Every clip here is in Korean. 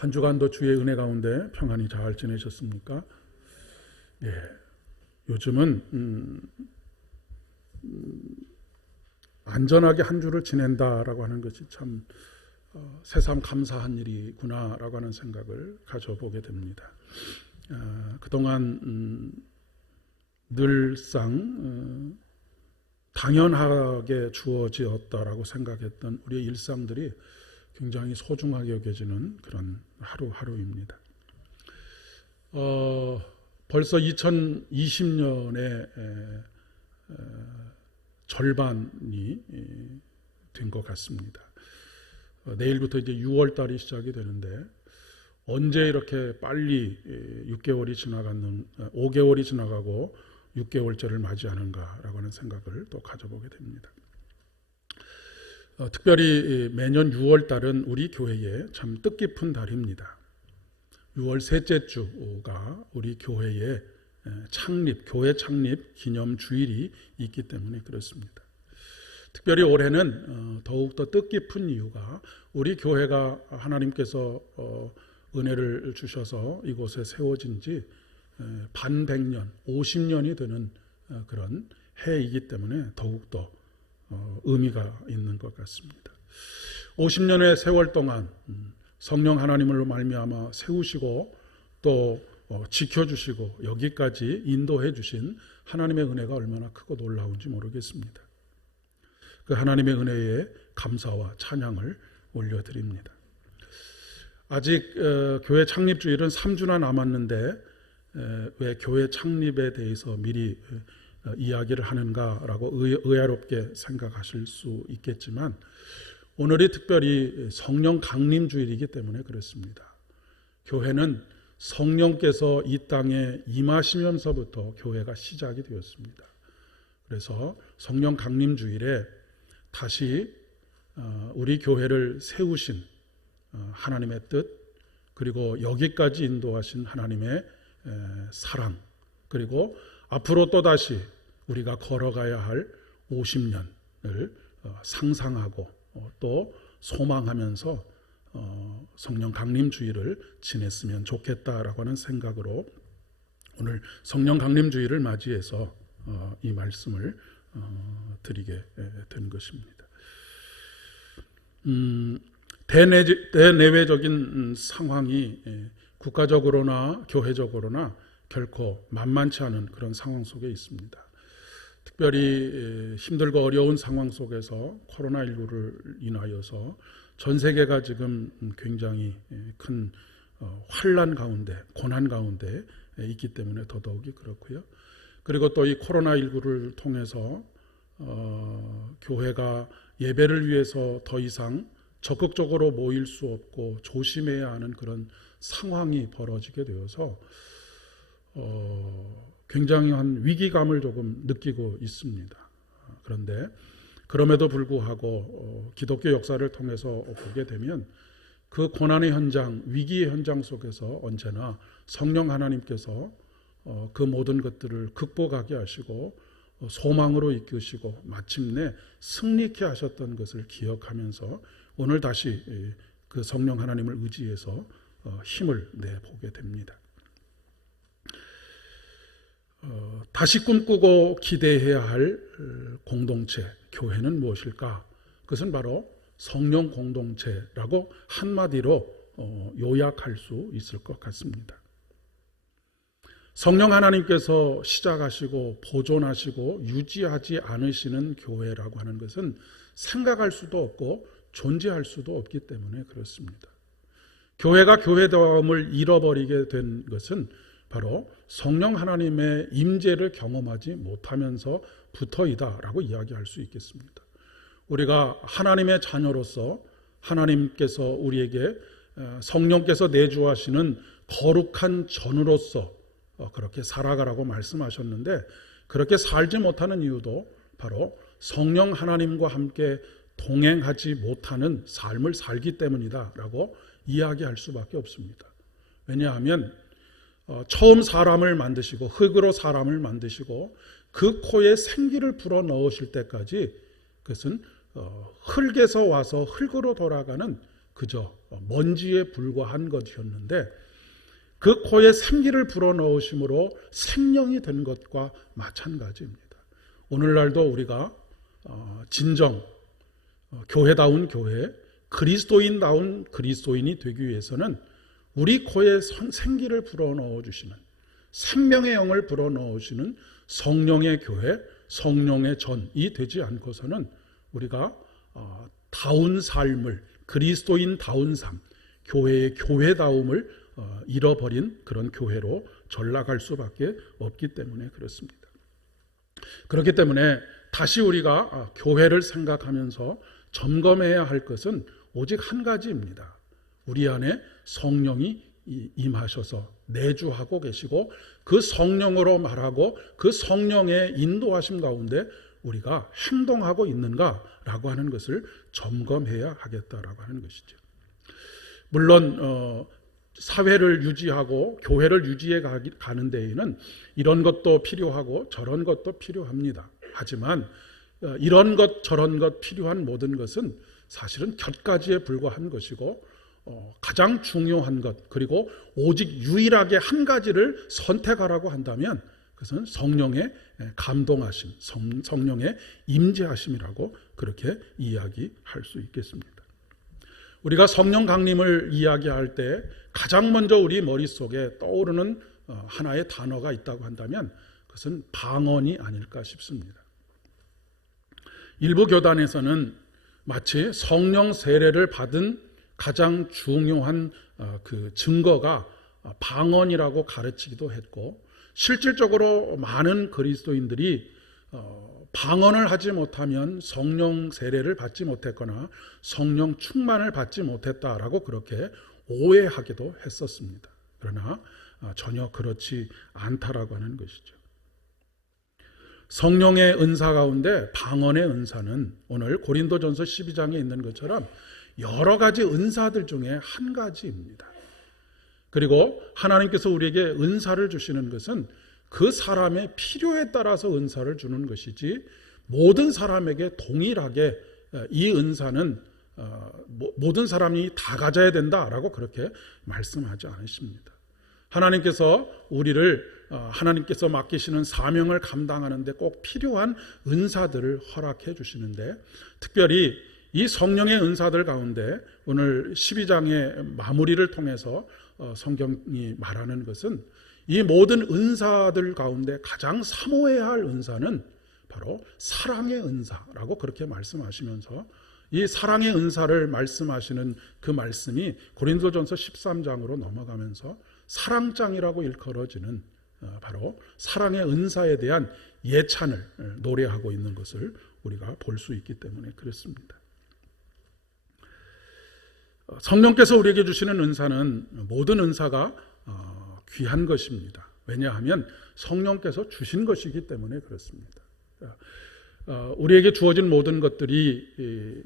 한 주간도 주의 은혜 가운데 평안히 잘 지내셨습니까? 예, 요즘은 안전하게 한 주를 지낸다라고 하는 것이 참 새삼 감사한 일이구나라고 하는 생각을 가져보게 됩니다. 그동안 늘상 당연하게 주어지었다라고 생각했던 우리의 일상들이 굉장히 소중하게 여겨지는 그런 하루하루입니다. 벌써 2020년의 절반이 된 것 같습니다. 내일부터 이제 6월 달이 시작이 되는데 언제 이렇게 빨리 6개월이 지나갔는 5개월이 지나가고 6개월째를 맞이하는가라고 하는 생각을 또 가져보게 됩니다. 특별히 매년 6월 달은 우리 교회에 참 뜻깊은 달입니다. 6월 셋째 주가 우리 교회의 교회 창립 기념 주일이 있기 때문에 그렇습니다. 특별히 올해는 더욱더 뜻깊은 이유가 우리 교회가 하나님께서 은혜를 주셔서 이곳에 세워진 지 반백년, 50년이 되는 그런 해이기 때문에 더욱더 의미가 있는 것 같습니다. 50년의 세월 동안 성령 하나님으로 말미암아 세우시고 또 지켜주시고 여기까지 인도해 주신 하나님의 은혜가 얼마나 크고 놀라운지 모르겠습니다. 그 하나님의 은혜에 감사와 찬양을 올려드립니다. 아직 교회 창립주일은 3주나 남았는데 왜 교회 창립에 대해서 미리 이야기를 하는가라고 의아롭게 생각하실 수 있겠지만 오늘이 특별히 성령 강림주일이기 때문에 그렇습니다. 교회는 성령께서 이 땅에 임하시면서부터 교회가 시작이 되었습니다. 그래서 성령 강림주일에 다시 우리 교회를 세우신 하나님의 뜻, 그리고 여기까지 인도하신 하나님의 사랑, 그리고 앞으로 또다시 우리가 걸어가야 할 50년을 상상하고 또 소망하면서 성령 강림주일을 지냈으면 좋겠다라고 하는 생각으로 오늘 성령 강림주일을 맞이해서 이 말씀을 드리게 된 것입니다. 대내외적인 상황이 국가적으로나 교회적으로나 결코 만만치 않은 그런 상황 속에 있습니다. 특별히 힘들고 어려운 상황 속에서 코로나19를 인하여서 전 세계가 지금 굉장히 큰 환난 가운데, 고난 가운데 있기 때문에 더더욱이 그렇고요. 그리고 또 이 코로나19를 통해서 교회가 예배를 위해서 더 이상 적극적으로 모일 수 없고 조심해야 하는 그런 상황이 벌어지게 되어서 굉장한 위기감을 조금 느끼고 있습니다. 그런데 그럼에도 불구하고 기독교 역사를 통해서 보게 되면 그 고난의 현장, 위기의 현장 속에서 언제나 성령 하나님께서 그 모든 것들을 극복하게 하시고 소망으로 이끄시고 마침내 승리케 하셨던 것을 기억하면서 오늘 다시 그 성령 하나님을 의지해서 힘을 내보게 됩니다. 다시 꿈꾸고 기대해야 할 공동체, 교회는 무엇일까? 그것은 바로 성령 공동체라고 한마디로 요약할 수 있을 것 같습니다. 성령 하나님께서 시작하시고 보존하시고 유지하지 않으시는 교회라고 하는 것은 생각할 수도 없고 존재할 수도 없기 때문에 그렇습니다. 교회가 교회다움을 잃어버리게 된 것은 바로 성령 하나님의 임재를 경험하지 못하면서부터이다라고 이야기할 수 있겠습니다. 우리가 하나님의 자녀로서 하나님께서 우리에게 성령께서 내주하시는 거룩한 전으로서 그렇게 살아가라고 말씀하셨는데 그렇게 살지 못하는 이유도 바로 성령 하나님과 함께 동행하지 못하는 삶을 살기 때문이다라고 이야기할 수밖에 없습니다. 왜냐하면 처음 사람을 만드시고 흙으로 사람을 만드시고 그 코에 생기를 불어 넣으실 때까지 그것은 흙에서 와서 흙으로 돌아가는 그저 먼지에 불과한 것이었는데 그 코에 생기를 불어넣으심으로 생명이 된 것과 마찬가지입니다. 오늘날도 우리가 진정 교회다운 교회, 그리스도인다운 그리스도인이 되기 위해서는 우리 코에 생기를 불어넣어 주시는, 생명의 영을 불어넣으시는 성령의 교회, 성령의 전이 되지 않고서는 우리가 다운 삶을, 그리스도인다운 삶, 교회의 교회다움을 잃어버린 그런 교회로 전락할 수밖에 없기 때문에 그렇습니다. 그렇기 때문에 다시 우리가 교회를 생각하면서 점검해야 할 것은 오직 한 가지입니다. 우리 안에 성령이 임하셔서 내주하고 계시고 그 성령으로 말하고 그 성령의 인도하심 가운데 우리가 행동하고 있는가라고 하는 것을 점검해야 하겠다라고 하는 것이죠. 물론 사회를 유지하고 교회를 유지해 가는 데에는 이런 것도 필요하고 저런 것도 필요합니다. 하지만 이런 것 저런 것 필요한 모든 것은 사실은 곁가지에 불과한 것이고 가장 중요한 것, 그리고 오직 유일하게 한 가지를 선택하라고 한다면 그것은 성령의 감동하심, 성령의 임재하심이라고 그렇게 이야기할 수 있겠습니다. 우리가 성령 강림을 이야기할 때 가장 먼저 우리 머릿속에 떠오르는 하나의 단어가 있다고 한다면 그것은 방언이 아닐까 싶습니다. 일부 교단에서는 마치 성령 세례를 받은 가장 중요한 그 증거가 방언이라고 가르치기도 했고, 실질적으로 많은 그리스도인들이 방언을 하지 못하면 성령 세례를 받지 못했거나 성령 충만을 받지 못했다라고 그렇게 오해하기도 했었습니다. 그러나 전혀 그렇지 않다라고 하는 것이죠. 성령의 은사 가운데 방언의 은사는 오늘 고린도전서 12장에 있는 것처럼 여러 가지 은사들 중에 한 가지입니다. 그리고 하나님께서 우리에게 은사를 주시는 것은 그 사람의 필요에 따라서 은사를 주는 것이지 모든 사람에게 동일하게 이 은사는 모든 사람이 다 가져야 된다라고 그렇게 말씀하지 않으십니다. 하나님께서 우리를 하나님께서 맡기시는 사명을 감당하는데 꼭 필요한 은사들을 허락해 주시는데, 특별히 이 성령의 은사들 가운데 오늘 12장의 마무리를 통해서 성경이 말하는 것은 이 모든 은사들 가운데 가장 사모해야 할 은사는 바로 사랑의 은사라고 그렇게 말씀하시면서, 이 사랑의 은사를 말씀하시는 그 말씀이 고린도전서 13장으로 넘어가면서 사랑장이라고 일컬어지는 바로 사랑의 은사에 대한 예찬을 노래하고 있는 것을 우리가 볼 수 있기 때문에 그렇습니다. 성령께서 우리에게 주시는 은사는 모든 은사가 귀한 것입니다. 왜냐하면 성령께서 주신 것이기 때문에 그렇습니다. 우리에게 주어진 모든 것들이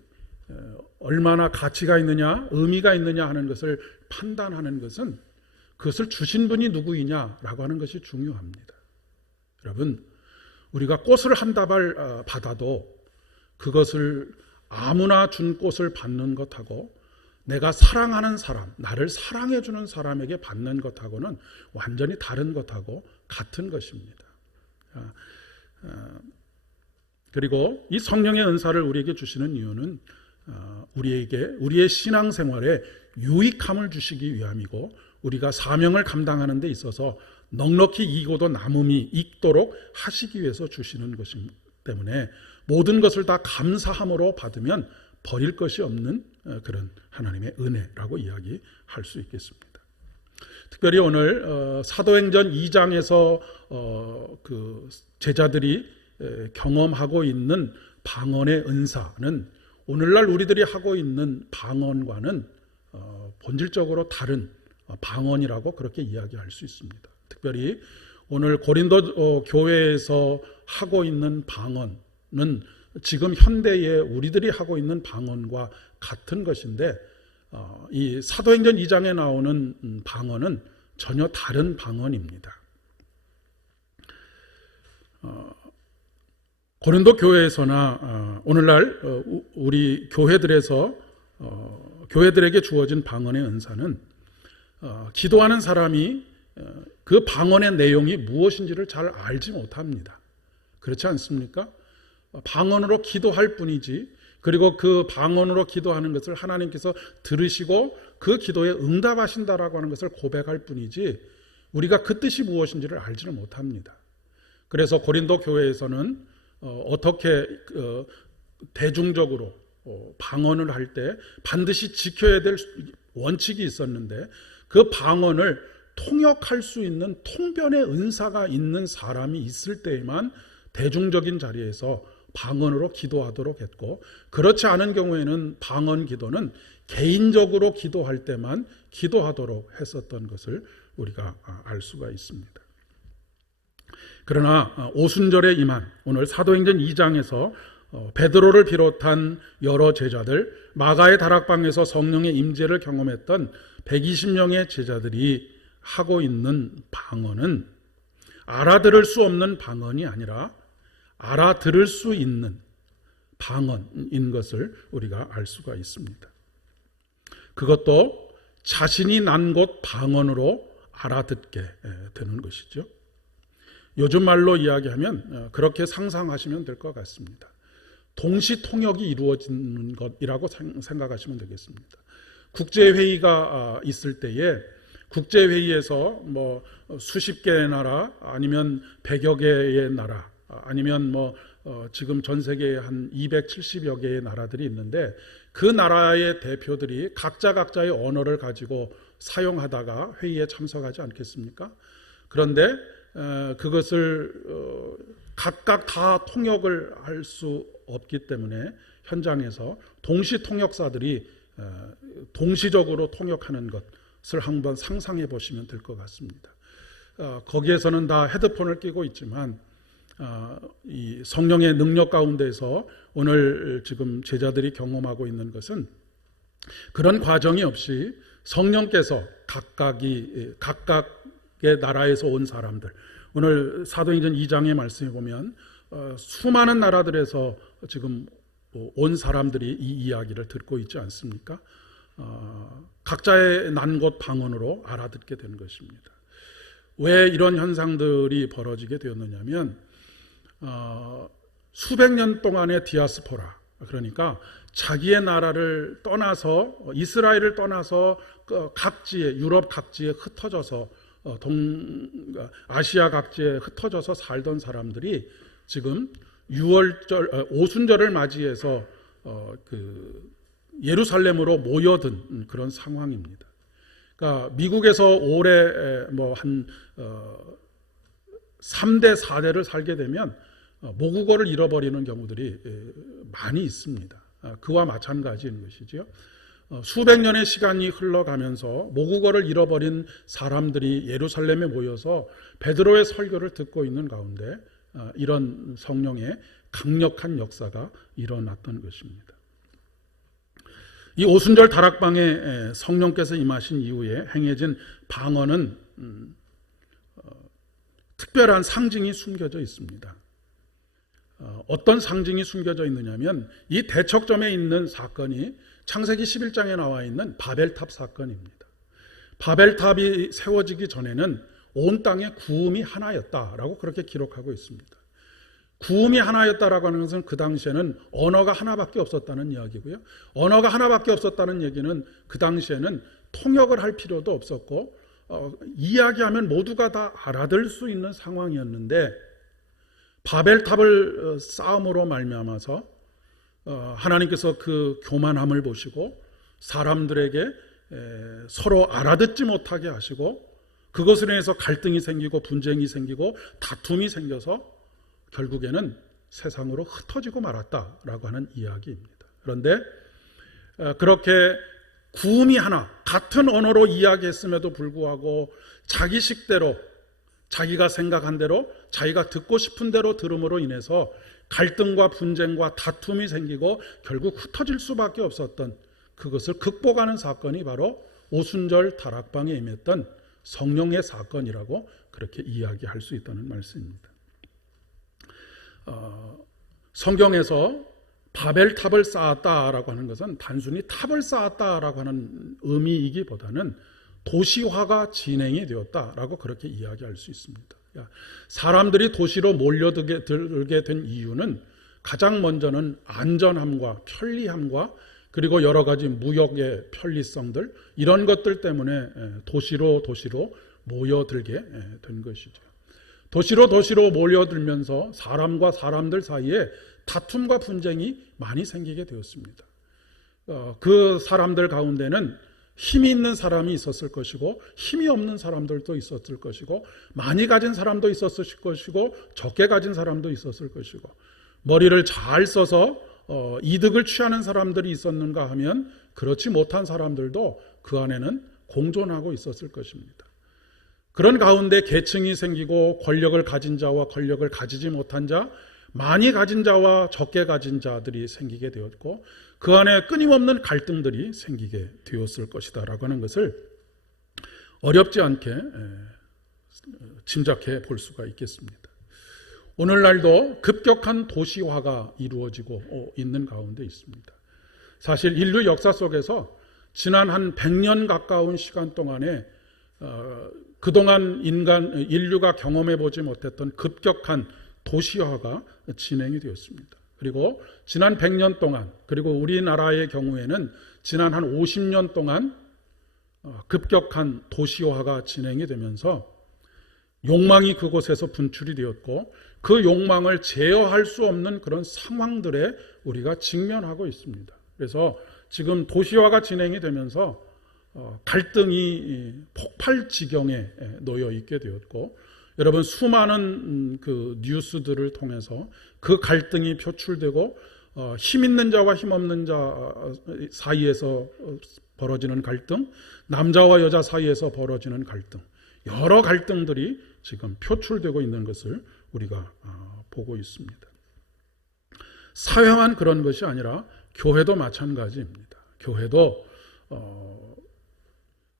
얼마나 가치가 있느냐, 의미가 있느냐 하는 것을 판단하는 것은 그것을 주신 분이 누구이냐라고 하는 것이 중요합니다. 여러분, 우리가 꽃을 한 다발 받아도 그것을 아무나 준 꽃을 받는 것하고 내가 사랑하는 사람, 나를 사랑해 주는 사람에게 받는 것하고는 완전히 다른 것하고 같은 것입니다. 그리고 이 성령의 은사를 우리에게 주시는 이유는 우리의 신앙생활에 유익함을 주시기 위함이고, 우리가 사명을 감당하는 데 있어서 넉넉히 익어도 남음이 익도록 하시기 위해서 주시는 것이기 때문에 모든 것을 다 감사함으로 받으면 버릴 것이 없는 그런 하나님의 은혜라고 이야기할 수 있겠습니다. 특별히 오늘 사도행전 2장에서 그 제자들이 경험하고 있는 방언의 은사는 오늘날 우리들이 하고 있는 방언과는 본질적으로 다른 방언이라고 그렇게 이야기할 수 있습니다. 특별히 오늘 고린도 교회에서 하고 있는 방언은 지금 현대에 우리들이 하고 있는 방언과 같은 것인데, 이 사도행전 2장에 나오는 방언은 전혀 다른 방언입니다. 고린도 교회에서나 오늘날 우리 교회들에서 교회들에게 주어진 방언의 은사는 기도하는 사람이 그 방언의 내용이 무엇인지를 잘 알지 못합니다. 그렇지 않습니까? 방언으로 기도할 뿐이지, 그리고 그 방언으로 기도하는 것을 하나님께서 들으시고 그 기도에 응답하신다라고 하는 것을 고백할 뿐이지 우리가 그 뜻이 무엇인지를 알지는 못합니다. 그래서 고린도 교회에서는 어떻게 대중적으로 방언을 할 때 반드시 지켜야 될 원칙이 있었는데, 그 방언을 통역할 수 있는 통변의 은사가 있는 사람이 있을 때에만 대중적인 자리에서 방언으로 기도하도록 했고, 그렇지 않은 경우에는 방언 기도는 개인적으로 기도할 때만 기도하도록 했었던 것을 우리가 알 수가 있습니다. 그러나 오순절에 임한 오늘 사도행전 2장에서 베드로를 비롯한 여러 제자들, 마가의 다락방에서 성령의 임재를 경험했던 120명의 제자들이 하고 있는 방언은 알아들을 수 없는 방언이 아니라 알아들을 수 있는 방언인 것을 우리가 알 수가 있습니다. 그것도 자신이 난 곳 방언으로 알아듣게 되는 것이죠. 요즘 말로 이야기하면 그렇게 상상하시면 될 것 같습니다. 동시 통역이 이루어지는 것이라고 생각하시면 되겠습니다. 국제회의가 있을 때에 국제회의에서 수십 개의 나라, 아니면 100여 개의 나라, 아니면 지금 전 세계에 한 270여 개의 나라들이 있는데, 그 나라의 대표들이 각자의 언어를 가지고 사용하다가 회의에 참석하지 않겠습니까? 그런데 그것을 각각 다 통역을 할 수 없기 때문에 현장에서 동시 통역사들이 동시적으로 통역하는 것을 한번 상상해 보시면 될 것 같습니다. 거기에서는 다 헤드폰을 끼고 있지만 이 성령의 능력 가운데서 오늘 지금 제자들이 경험하고 있는 것은 그런 과정이 없이 성령께서 각각의 나라에서 온 사람들, 오늘 사도행전 2장의 말씀에 보면 수많은 나라들에서 지금 온 사람들이 이 이야기를 듣고 있지 않습니까? 각자의 난 곳 방언으로 알아듣게 되는 것입니다. 왜 이런 현상들이 벌어지게 되었느냐면 수백 년 동안의 디아스포라, 그러니까 자기의 나라를 떠나서, 이스라엘을 떠나서 각지에, 유럽 각지에 흩어져서 아시아 각지에 흩어져서 살던 사람들이 지금 오순절을 맞이해서 예루살렘으로 모여든 그런 상황입니다. 그러니까 미국에서 올해 한 3대 4대를 살게 되면 모국어를 잃어버리는 경우들이 많이 있습니다. 그와 마찬가지인 것이죠. 수백 년의 시간이 흘러가면서 모국어를 잃어버린 사람들이 예루살렘에 모여서 베드로의 설교를 듣고 있는 가운데 이런 성령의 강력한 역사가 일어났던 것입니다. 이 오순절 다락방에 성령께서 임하신 이후에 행해진 방언은 특별한 상징이 숨겨져 있습니다. 어떤 상징이 숨겨져 있느냐면 이 대척점에 있는 사건이 창세기 11장에 나와 있는 바벨탑 사건입니다. 바벨탑이 세워지기 전에는 온 땅에 구음이 하나였다라고 그렇게 기록하고 있습니다. 구음이 하나였다라고 하는 것은 그 당시에는 언어가 하나밖에 없었다는 이야기고요. 언어가 하나밖에 없었다는 얘기는 그 당시에는 통역을 할 필요도 없었고 이야기하면 모두가 다 알아들 수 있는 상황이었는데, 바벨탑을 쌓음으로 말미암아서 하나님께서 그 교만함을 보시고 사람들에게 서로 알아듣지 못하게 하시고, 그것으로 인해서 갈등이 생기고 분쟁이 생기고 다툼이 생겨서 결국에는 세상으로 흩어지고 말았다라고 하는 이야기입니다. 그런데 그렇게 구음이 하나, 같은 언어로 이야기했음에도 불구하고 자기 식대로, 자기가 생각한 대로, 자기가 듣고 싶은 대로 들음으로 인해서 갈등과 분쟁과 다툼이 생기고 결국 흩어질 수밖에 없었던, 그것을 극복하는 사건이 바로 오순절 다락방에 임했던 성령의 사건이라고 그렇게 이야기할 수 있다는 말씀입니다. 성경에서 바벨탑을 쌓았다라고 하는 것은 단순히 탑을 쌓았다라고 하는 의미이기보다는 도시화가 진행이 되었다라고 그렇게 이야기할 수 있습니다. 사람들이 도시로 몰려들게 된 이유는 가장 먼저는 안전함과 편리함과 그리고 여러 가지 무역의 편리성들, 이런 것들 때문에 도시로 모여들게 된 것이죠. 도시로 몰려들면서 사람과 사람들 사이에 다툼과 분쟁이 많이 생기게 되었습니다. 그 사람들 가운데는 힘이 있는 사람이 있었을 것이고 힘이 없는 사람들도 있었을 것이고 많이 가진 사람도 있었을 것이고 적게 가진 사람도 있었을 것이고 머리를 잘 써서 이득을 취하는 사람들이 있었는가 하면 그렇지 못한 사람들도 그 안에는 공존하고 있었을 것입니다. 그런 가운데 계층이 생기고 권력을 가진 자와 권력을 가지지 못한 자, 많이 가진 자와 적게 가진 자들이 생기게 되었고 그 안에 끊임없는 갈등들이 생기게 되었을 것이다라고 하는 것을 어렵지 않게 짐작해 볼 수가 있겠습니다. 오늘날도 급격한 도시화가 이루어지고 있는 가운데 있습니다. 사실 인류 역사 속에서 지난 한 100년 가까운 시간 동안에 그동안 인류가 경험해 보지 못했던 급격한 도시화가 진행이 되었습니다. 그리고 지난 100년 동안, 그리고 우리나라의 경우에는 지난 한 50년 동안 급격한 도시화가 진행이 되면서 욕망이 그곳에서 분출이 되었고 그 욕망을 제어할 수 없는 그런 상황들에 우리가 직면하고 있습니다. 그래서 지금 도시화가 진행이 되면서 갈등이 폭발 지경에 놓여 있게 되었고 여러분 수많은 그 뉴스들을 통해서 그 갈등이 표출되고 힘 있는 자와 힘 없는 자 사이에서 벌어지는 갈등, 남자와 여자 사이에서 벌어지는 갈등, 여러 갈등들이 지금 표출되고 있는 것을 우리가 보고 있습니다. 사회만 그런 것이 아니라 교회도 마찬가지입니다. 교회도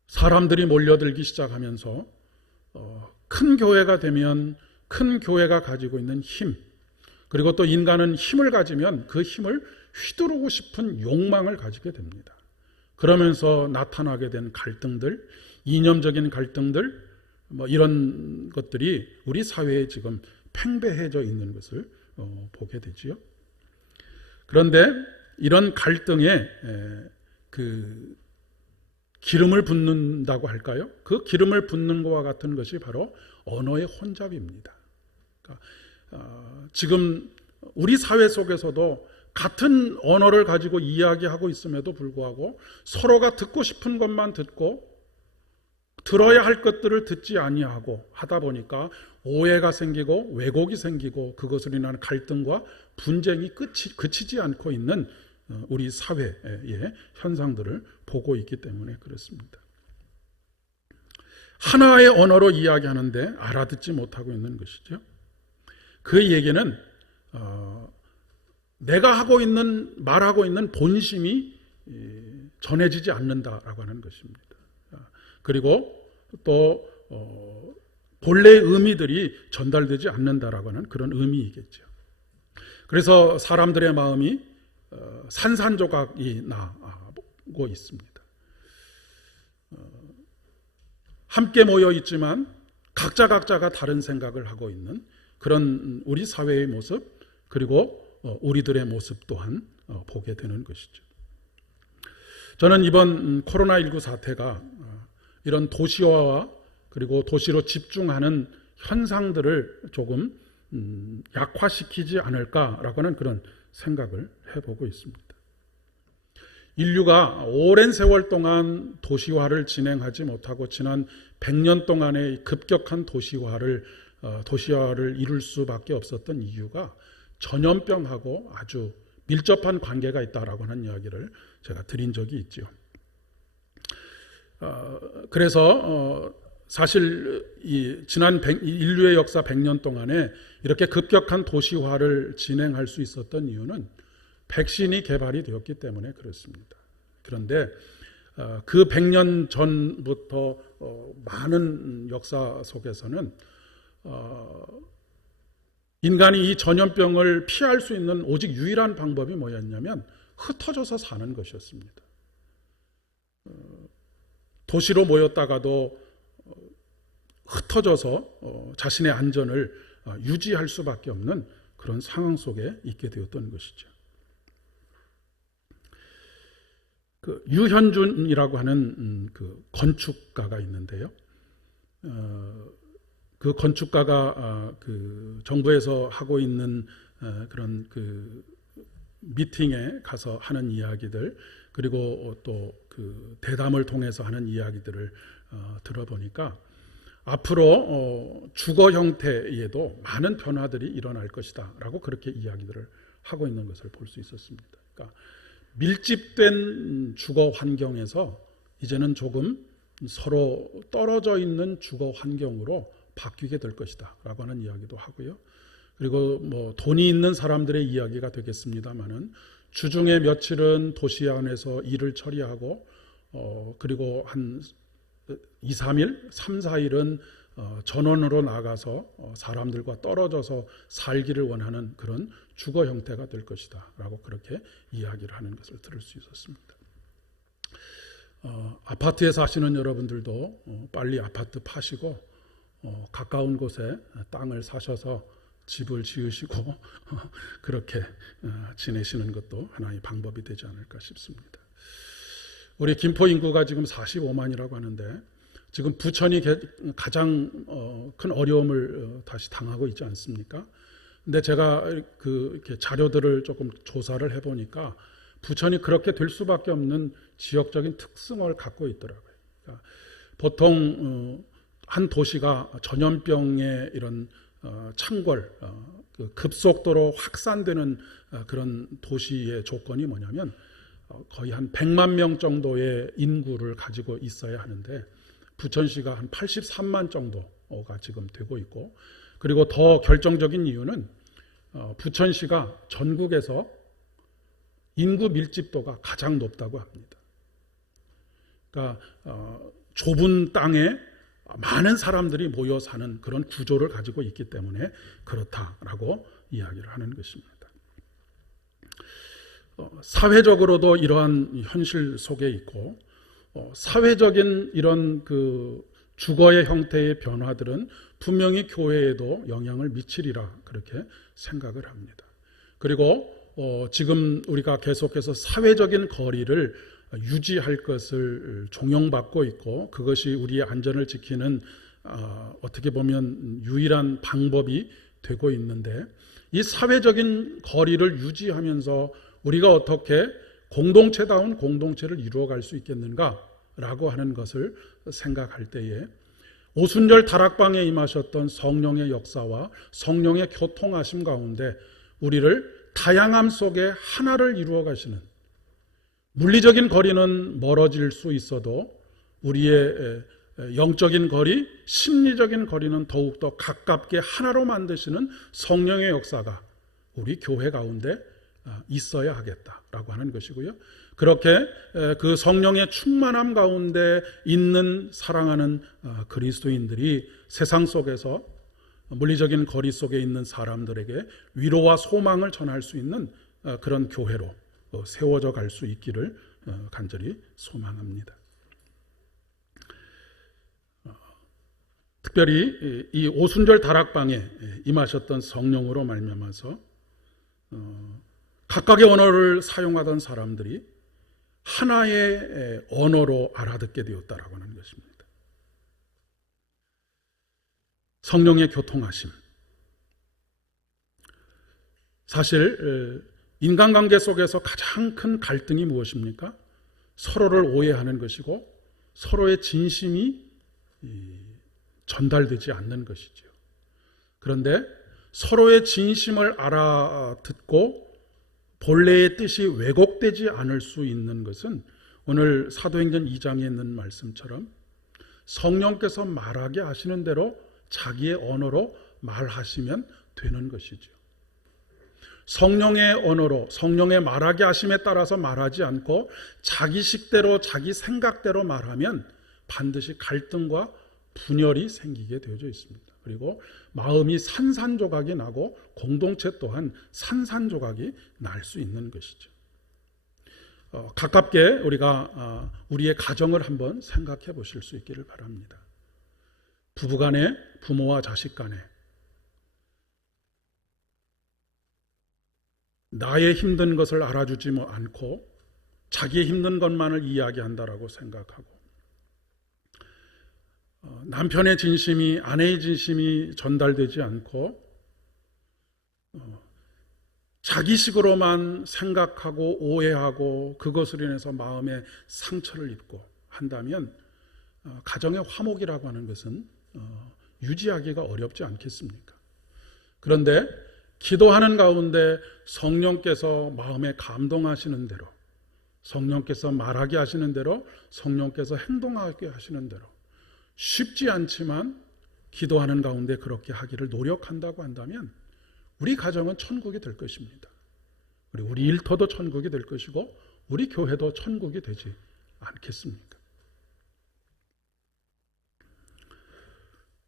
사람들이 몰려들기 시작하면서 큰 교회가 되면 큰 교회가 가지고 있는 힘, 그리고 또 인간은 힘을 가지면 그 힘을 휘두르고 싶은 욕망을 가지게 됩니다. 그러면서 나타나게 된 갈등들, 이념적인 갈등들, 이런 것들이 우리 사회에 지금 팽배해져 있는 것을 보게 되지요. 그런데 이런 갈등에 그 기름을 붓는다고 할까요? 그 기름을 붓는 것과 같은 것이 바로 언어의 혼잡입니다. 그러니까 지금 우리 사회 속에서도 같은 언어를 가지고 이야기하고 있음에도 불구하고 서로가 듣고 싶은 것만 듣고 들어야 할 것들을 듣지 아니하고 하다 보니까 오해가 생기고 왜곡이 생기고 그것으로 인한 갈등과 분쟁이 그치지 않고 있는 우리 사회의 현상들을 보고 있기 때문에 그렇습니다. 하나의 언어로 이야기하는데 알아듣지 못하고 있는 것이죠. 그 얘기는 내가 말하고 있는 본심이 전해지지 않는다라고 하는 것입니다. 그리고 또 본래의 의미들이 전달되지 않는다라고 하는 그런 의미이겠죠. 그래서 사람들의 마음이 산산조각이 나고 있습니다. 함께 모여 있지만 각자가 다른 생각을 하고 있는 그런 우리 사회의 모습, 그리고 우리들의 모습 또한 보게 되는 것이죠. 저는 이번 코로나19 사태가 이런 도시화와 그리고 도시로 집중하는 현상들을 조금 약화시키지 않을까라고 하는 그런 생각을 해보고 있습니다. 인류가 오랜 세월 동안 도시화를 진행하지 못하고 지난 100년 동안의 급격한 도시화를 이룰 수밖에 없었던 이유가 전염병하고 아주 밀접한 관계가 있다라고 하는 이야기를 제가 드린 적이 있죠. 그래서 사실 지난 인류의 역사 100년 동안에 이렇게 급격한 도시화를 진행할 수 있었던 이유는 백신이 개발이 되었기 때문에 그렇습니다. 그런데 그 100년 전부터 많은 역사 속에서는 인간이 이 전염병을 피할 수 있는 오직 유일한 방법이 뭐였냐면 흩어져서 사는 것이었습니다. 도시로 모였다가도 흩어져서 자신의 안전을 유지할 수밖에 없는 그런 상황 속에 있게 되었던 것이죠. 그 유현준이라고 하는 그 건축가가 있는데요. 그 건축가가 그 정부에서 하고 있는 그런 그 미팅에 가서 하는 이야기들, 그리고 또 그 대담을 통해서 하는 이야기들을 들어보니까 앞으로 주거 형태에도 많은 변화들이 일어날 것이다 라고 그렇게 이야기들을 하고 있는 것을 볼 수 있었습니다. 그러니까 밀집된 주거 환경에서 이제는 조금 서로 떨어져 있는 주거 환경으로 바뀌게 될 것이다 라고 하는 이야기도 하고요. 그리고 뭐 돈이 있는 사람들의 이야기가 되겠습니다만은 주중에 며칠은 도시 안에서 일을 처리하고 그리고 한 2, 3일, 3, 4일은 전원으로 나가서 사람들과 떨어져서 살기를 원하는 그런 주거 형태가 될 것이다 라고 그렇게 이야기를 하는 것을 들을 수 있었습니다. 아파트에 사시는 여러분들도 빨리 아파트 파시고 가까운 곳에 땅을 사셔서 집을 지으시고 그렇게 지내시는 것도 하나의 방법이 되지 않을까 싶습니다. 우리 김포 인구가 지금 45만이라고 하는데 지금 부천이 가장 큰 어려움을 다시 당하고 있지 않습니까? 근데 제가 이렇게 자료들을 조금 조사를 해보니까 부천이 그렇게 될 수밖에 없는 지역적인 특성을 갖고 있더라고요. 그러니까 보통 한 도시가 전염병의 이런 창궐, 급속도로 확산되는 그런 도시의 조건이 뭐냐면 거의 한 100만 명 정도의 인구를 가지고 있어야 하는데 부천시가 한 83만 정도가 지금 되고 있고, 그리고 더 결정적인 이유는 부천시가 전국에서 인구 밀집도가 가장 높다고 합니다. 그러니까 좁은 땅에 많은 사람들이 모여 사는 그런 구조를 가지고 있기 때문에 그렇다라고 이야기를 하는 것입니다. 사회적으로도 이러한 현실 속에 있고 사회적인 이런 그 주거의 형태의 변화들은 분명히 교회에도 영향을 미치리라 그렇게 생각을 합니다. 그리고 지금 우리가 계속해서 사회적인 거리를 유지할 것을 종용받고 있고 그것이 우리의 안전을 지키는 어떻게 보면 유일한 방법이 되고 있는데, 이 사회적인 거리를 유지하면서 우리가 어떻게 공동체다운 공동체를 이루어갈 수 있겠는가라고 하는 것을 생각할 때에 오순절 다락방에 임하셨던 성령의 역사와 성령의 교통하심 가운데 우리를 다양함 속에 하나를 이루어 가시는, 물리적인 거리는 멀어질 수 있어도 우리의 영적인 거리, 심리적인 거리는 더욱더 가깝게 하나로 만드시는 성령의 역사가 우리 교회 가운데 있어야 하겠다라고 하는 것이고요. 그렇게 그 성령의 충만함 가운데 있는 사랑하는 그리스도인들이 세상 속에서 물리적인 거리 속에 있는 사람들에게 위로와 소망을 전할 수 있는 그런 교회로 세워져 갈 수 있기를 간절히 소망합니다. 특별히 이 오순절 다락방에 임하셨던 성령으로 말미암아서 각각의 언어를 사용하던 사람들이 하나의 언어로 알아듣게 되었다라고 하는 것입니다. 성령의 교통하심. 사실 인간관계 속에서 가장 큰 갈등이 무엇입니까? 서로를 오해하는 것이고 서로의 진심이 전달되지 않는 것이죠. 그런데 서로의 진심을 알아듣고 본래의 뜻이 왜곡되지 않을 수 있는 것은 오늘 사도행전 2장에 있는 말씀처럼 성령께서 말하게 하시는 대로 자기의 언어로 말하시면 되는 것이죠. 성령의 언어로 성령의 말하게 하심에 따라서 말하지 않고 자기 식대로 자기 생각대로 말하면 반드시 갈등과 분열이 생기게 되어져 있습니다. 그리고 마음이 산산조각이 나고 공동체 또한 산산조각이 날 수 있는 것이죠. 가깝게 우리가 우리의 가정을 한번 생각해 보실 수 있기를 바랍니다. 부부간에, 부모와 자식 간에 나의 힘든 것을 알아주지 않고 자기의 힘든 것만을 이야기한다라고 생각하고, 남편의 진심이, 아내의 진심이 전달되지 않고 자기식으로만 생각하고 오해하고 그것을 인해서 마음에 상처를 입고 한다면 가정의 화목이라고 하는 것은 유지하기가 어렵지 않겠습니까? 그런데 기도하는 가운데 성령께서 마음에 감동하시는 대로, 성령께서 말하게 하시는 대로, 성령께서 행동하게 하시는 대로, 쉽지 않지만 기도하는 가운데 그렇게 하기를 노력한다고 한다면 우리 가정은 천국이 될 것입니다. 우리 일터도 천국이 될 것이고 우리 교회도 천국이 되지 않겠습니까?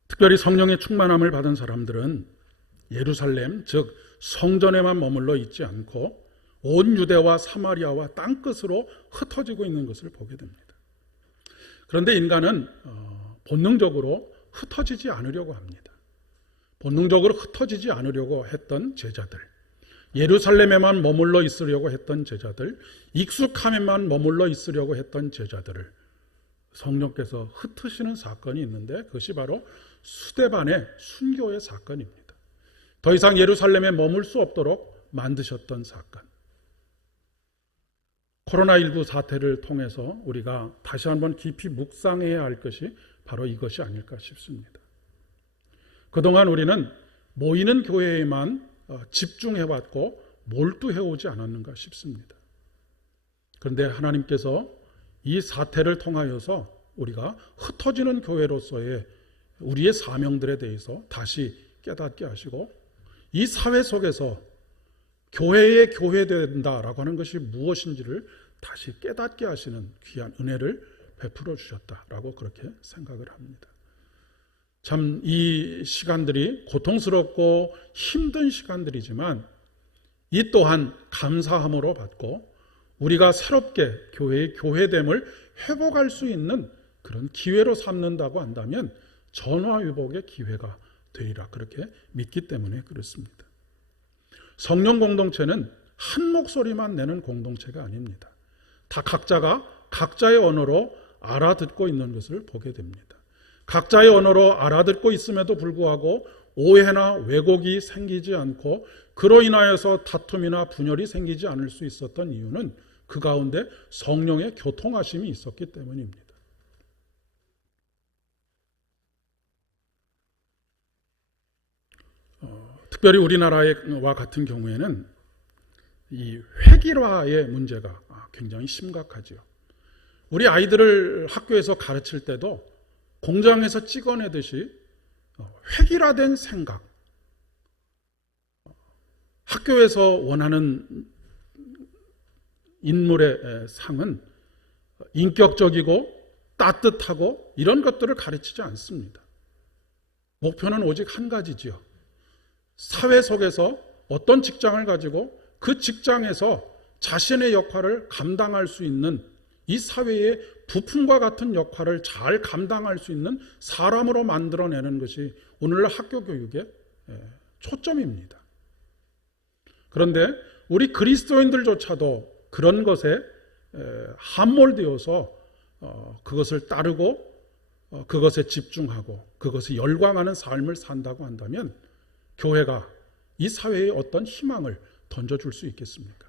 특별히 성령의 충만함을 받은 사람들은 예루살렘, 즉 성전에만 머물러 있지 않고 온 유대와 사마리아와 땅끝으로 흩어지고 있는 것을 보게 됩니다. 그런데 인간은 본능적으로 흩어지지 않으려고 합니다. 본능적으로 흩어지지 않으려고 했던 제자들, 예루살렘에만 머물러 있으려고 했던 제자들, 익숙함에만 머물러 있으려고 했던 제자들을 성령께서 흩으시는 사건이 있는데 그것이 바로 스데반의 순교의 사건입니다. 더 이상 예루살렘에 머물 수 없도록 만드셨던 사건. 코로나19 사태를 통해서 우리가 다시 한번 깊이 묵상해야 할 것이 바로 이것이 아닐까 싶습니다. 그동안 우리는 모이는 교회에만 집중해왔고 몰두해오지 않았는가 싶습니다. 그런데 하나님께서 이 사태를 통하여서 우리가 흩어지는 교회로서의 우리의 사명들에 대해서 다시 깨닫게 하시고 이 사회 속에서 교회에 교회된다라고 하는 것이 무엇인지를 다시 깨닫게 하시는 귀한 은혜를 베풀어 주셨다라고 그렇게 생각을 합니다. 참 이 시간들이 고통스럽고 힘든 시간들이지만 이 또한 감사함으로 받고 우리가 새롭게 교회의 교회됨을 회복할 수 있는 그런 기회로 삼는다고 한다면 전화위복의 기회가 되리라 그렇게 믿기 때문에 그렇습니다. 성령 공동체는 한 목소리만 내는 공동체가 아닙니다. 다 각자가 각자의 언어로 알아듣고 있는 것을 보게 됩니다. 각자의 언어로 알아듣고 있음에도 불구하고 오해나 왜곡이 생기지 않고 그로 인하여서 다툼이나 분열이 생기지 않을 수 있었던 이유는 그 가운데 성령의 교통하심이 있었기 때문입니다. 특별히 우리나라와 같은 경우에는 이 획일화의 문제가 굉장히 심각하지요. 우리 아이들을 학교에서 가르칠 때도 공장에서 찍어내듯이 획일화된 생각, 학교에서 원하는 인물의 상은 인격적이고 따뜻하고 이런 것들을 가르치지 않습니다. 목표는 오직 한 가지지요. 사회 속에서 어떤 직장을 가지고 그 직장에서 자신의 역할을 감당할 수 있는 이 사회의 부품과 같은 역할을 잘 감당할 수 있는 사람으로 만들어내는 것이 오늘날 학교 교육의 초점입니다. 그런데 우리 그리스도인들조차도 그런 것에 함몰되어서 그것을 따르고 그것에 집중하고 그것에 열광하는 삶을 산다고 한다면 교회가 이 사회에 어떤 희망을 던져줄 수 있겠습니까?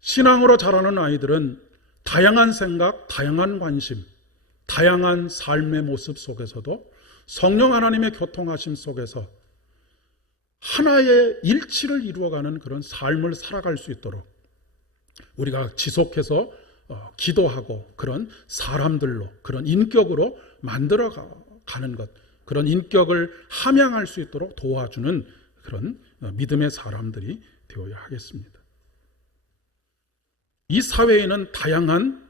신앙으로 자라는 아이들은 다양한 생각, 다양한 관심, 다양한 삶의 모습 속에서도 성령 하나님의 교통하심 속에서 하나의 일치를 이루어가는 그런 삶을 살아갈 수 있도록 우리가 지속해서 기도하고 그런 사람들로, 그런 인격으로 만들어가는 것, 그런 인격을 함양할 수 있도록 도와주는 그런 믿음의 사람들이 되어야 하겠습니다. 이 사회에는 다양한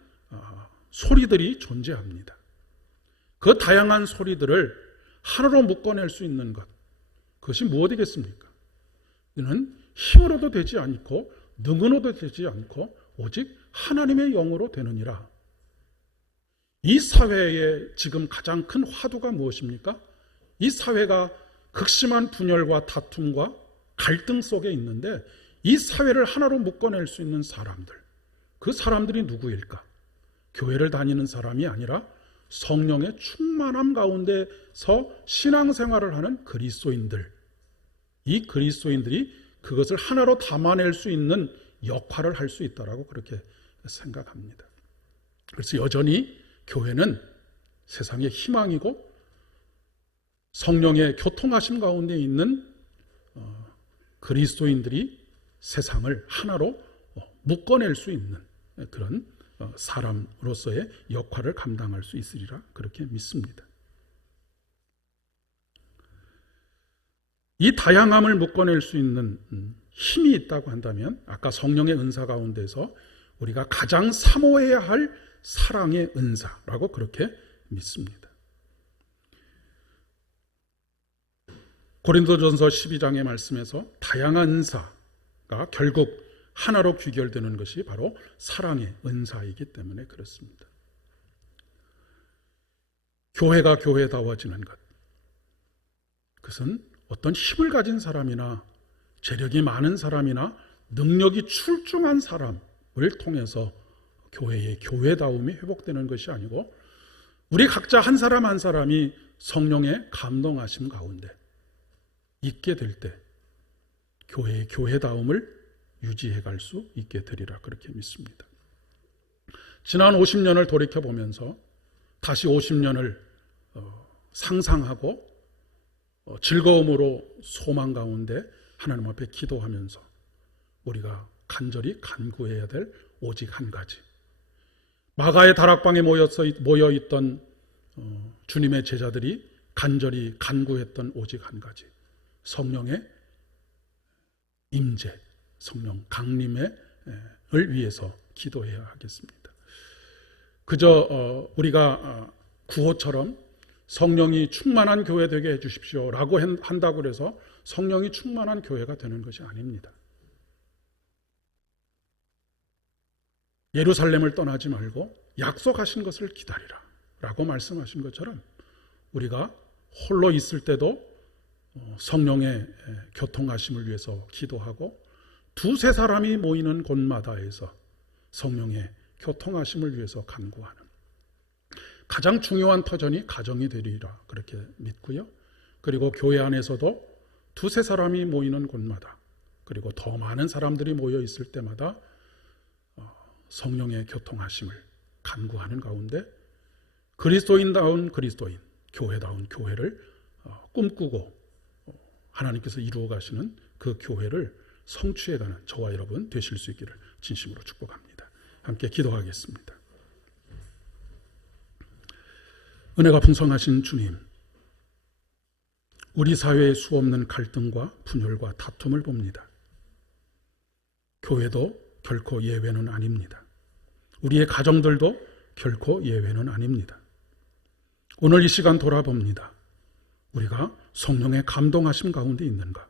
소리들이 존재합니다. 그 다양한 소리들을 하나로 묶어낼 수 있는 것, 그것이 무엇이겠습니까? 이는 힘으로도 되지 않고 능으로도 되지 않고 오직 하나님의 영으로 되느니라. 이 사회의 지금 가장 큰 화두가 무엇입니까? 이 사회가 극심한 분열과 다툼과 갈등 속에 있는데 이 사회를 하나로 묶어낼 수 있는 사람들, 그 사람들이 누구일까? 교회를 다니는 사람이 아니라 성령의 충만함 가운데서 신앙생활을 하는 그리스도인들, 이 그리스도인들이 그것을 하나로 담아낼 수 있는 역할을 할 수 있다라고 그렇게 생각합니다. 그래서 여전히 교회는 세상의 희망이고 성령의 교통하심 가운데 있는 그리스도인들이 세상을 하나로 묶어낼 수 있는 그런 사람으로서의 역할을 감당할 수 있으리라 그렇게 믿습니다. 이 다양함을 묶어낼 수 있는 힘이 있다고 한다면 아까 성령의 은사 가운데서 우리가 가장 사모해야 할 사랑의 은사라고 그렇게 믿습니다. 고린도전서 12장의 말씀에서 다양한 은사가 결국 하나로 귀결되는 것이 바로 사랑의 은사이기 때문에 그렇습니다. 교회가 교회다워지는 것, 그것은 어떤 힘을 가진 사람이나 재력이 많은 사람이나 능력이 출중한 사람을 통해서 교회의 교회다움이 회복되는 것이 아니고 우리 각자 한 사람 한 사람이 성령의 감동하심 가운데 있게 될 때 교회의 교회다움을 유지해 갈 수 있게 되리라 그렇게 믿습니다. 지난 50년을 돌이켜보면서 다시 50년을 상상하고 즐거움으로 소망 가운데 하나님 앞에 기도하면서 우리가 간절히 간구해야 될 오직 한 가지, 마가의 다락방에 모여있던 주님의 제자들이 간절히 간구했던 오직 한 가지, 성령의 임재, 성령 강림을 위해서 기도해야 하겠습니다. 그저 우리가 구호처럼 성령이 충만한 교회 되게 해주십시오 라고 한다고 해서 성령이 충만한 교회가 되는 것이 아닙니다. 예루살렘을 떠나지 말고 약속하신 것을 기다리라 라고 말씀하신 것처럼 우리가 홀로 있을 때도 성령의 교통하심을 위해서 기도하고 두세 사람이 모이는 곳마다에서 성령의 교통하심을 위해서 간구하는 가장 중요한 터전이 가정이 되리라 그렇게 믿고요. 그리고 교회 안에서도 두세 사람이 모이는 곳마다 그리고 더 많은 사람들이 모여 있을 때마다 성령의 교통하심을 간구하는 가운데 그리스도인다운 그리스도인, 교회다운 교회를 꿈꾸고 하나님께서 이루어 가시는 그 교회를 성취해가는 저와 여러분 되실 수 있기를 진심으로 축복합니다. 함께 기도하겠습니다. 은혜가 풍성하신 주님, 우리 사회의 수없는 갈등과 분열과 다툼을 봅니다. 교회도 결코 예외는 아닙니다. 우리의 가정들도 결코 예외는 아닙니다. 오늘 이 시간 돌아봅니다. 우리가 성령의 감동하심 가운데 있는가?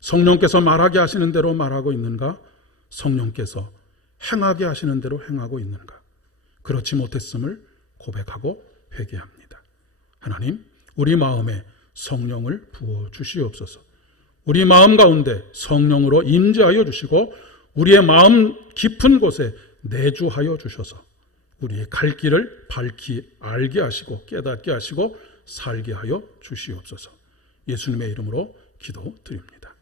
성령께서 말하게 하시는 대로 말하고 있는가? 성령께서 행하게 하시는 대로 행하고 있는가? 그렇지 못했음을 고백하고 회개합니다. 하나님, 우리 마음에 성령을 부어 주시옵소서. 우리 마음 가운데 성령으로 임재하여 주시고 우리의 마음 깊은 곳에 내주하여 주셔서 우리의 갈 길을 밝히 알게 하시고 깨닫게 하시고 살게 하여 주시옵소서. 예수님의 이름으로 기도드립니다.